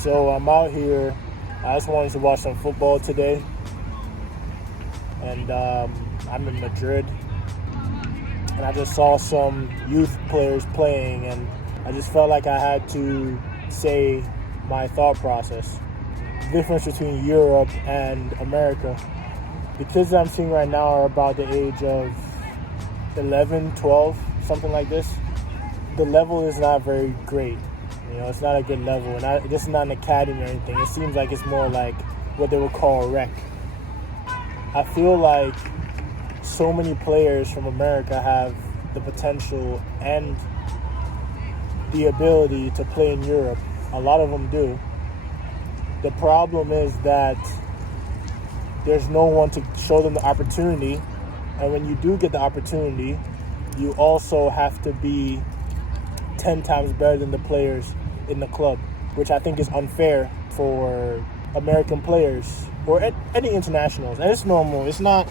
So I'm out here. I just wanted to watch some football today. And I'm in Madrid. And I just saw some youth players playing, and I just felt like I had to say my thought process. The difference between Europe and America. The kids that I'm seeing right now are about the age of 11, 12, something like this. The level is not very great. It's not a good level. And this is not an academy or anything. It seems like it's more like what they would call a rec. I feel like so many players from America have the potential and the ability to play in Europe. A lot of them do. The problem is that there's no one to show them the opportunity. And when you do get the opportunity, you also have to be 10 times better than the players in the club, which I think is unfair for American players or any internationals. And it's normal. It's not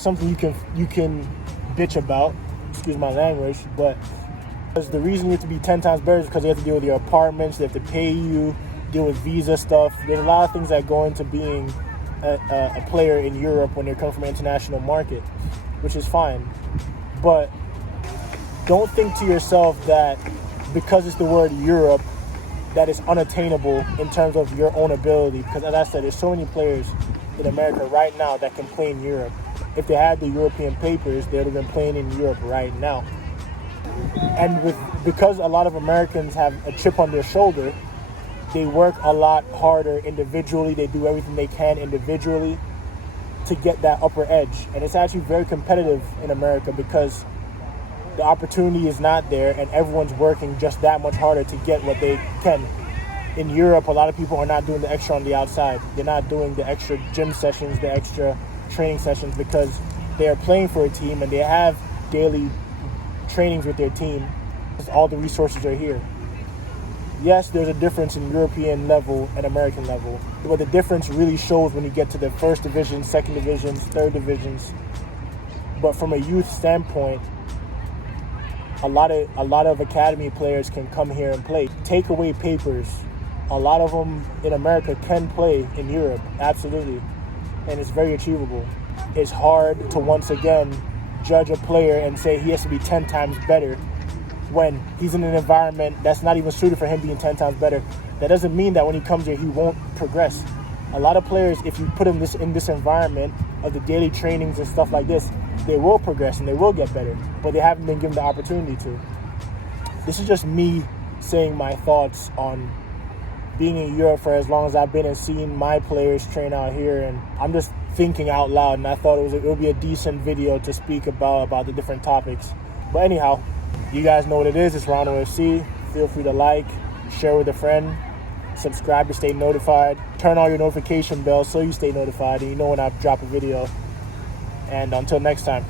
something you can bitch about. Excuse my language, but the reason you have to be 10 times better is because they have to deal with your apartments, they have to pay you, deal with visa stuff. There's a lot of things that go into being a player in Europe when you're coming from an international market, which is fine. But don't think to yourself that because it's the word Europe, that it's unattainable in terms of your own ability. Because as I said, there's so many players in America right now that can play in Europe. If they had the European papers, they would have been playing in Europe right now. And because a lot of Americans have a chip on their shoulder, they work a lot harder individually. They do everything they can individually to get that upper edge. And it's actually very competitive in America because the opportunity is not there and everyone's working just that much harder to get what they can. In Europe, a lot of people are not doing the extra on the outside. They're not doing the extra gym sessions, the extra training sessions, because they are playing for a team and they have daily trainings with their team. All the resources are here. Yes, there's a difference in European level and American level, but the difference really shows when you get to the first division, second divisions, third divisions. But from a youth standpoint, a lot of academy players can come here and play. Take away papers. A lot of them in America can play in Europe, absolutely. And it's very achievable. It's hard to once again judge a player and say he has to be 10 times better when he's in an environment that's not even suited for him being 10 times better. That doesn't mean that when he comes here, he won't progress. A lot of players, if you put them in this environment of the daily trainings and stuff like this, they will progress and they will get better, but they haven't been given the opportunity to. This is just me saying my thoughts on being in Europe for as long as I've been and seeing my players train out here, and I'm just thinking out loud, and I thought it would be a decent video to speak about the different topics. But anyhow, you guys know what it is. It's RonRoweFC. Feel free to like, share with a friend, subscribe to stay notified, turn on your notification bell so you stay notified and you know when I drop a video. And until next time.